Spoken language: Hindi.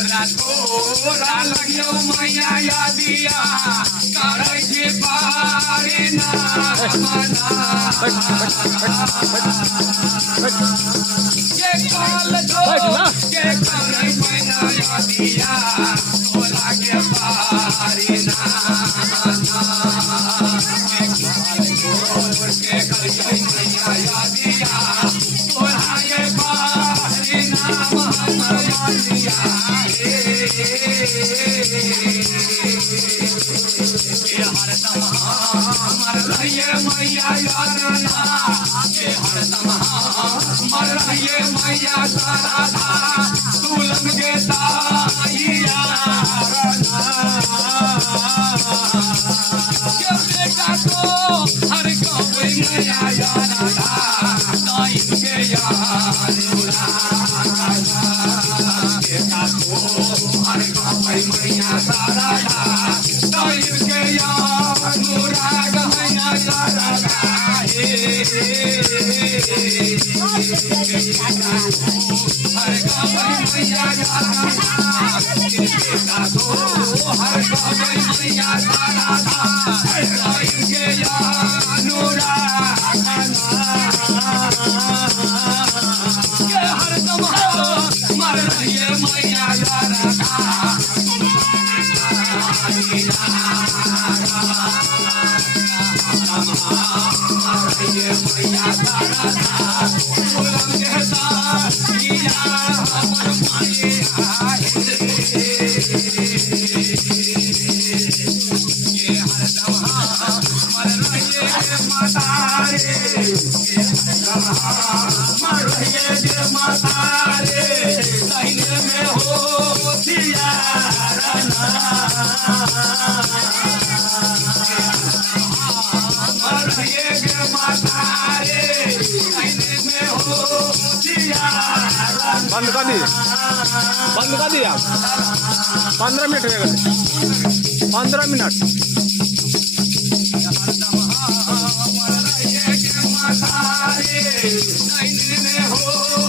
तोरा लगियो मैया यादिया करे के पारे ना मना के काल दो के करे मैया यादिया तोरा के पारे ना के करे मैया यादिया तोरा के पारे ना यादिया हरदम मर रही मैया यारना हरदम मर रही मैया तारा दुल्हन के ताइया बेटा तो हर कोई मैया यारना ताइन के यार बेटा तो हर कोई मैया तारा ताइन के यार अनुराग मैया तारा हर कोई मैया यारना बेटा तो हर कोई मैया तारा ताइन के यार अनुराग के हरदम मर रही मैया यारना मैया तारा दुल्हन के ताइया हमर मैया ये हरदम मर रही माता रे हरदम मर रही माता रे दाहिने में हो दिया मर रही माता रे दाहिने में हो दिया बंद कर दिए 15 मिनट हो गए 15 मिनट हरदम मर रही माता रे दाहिने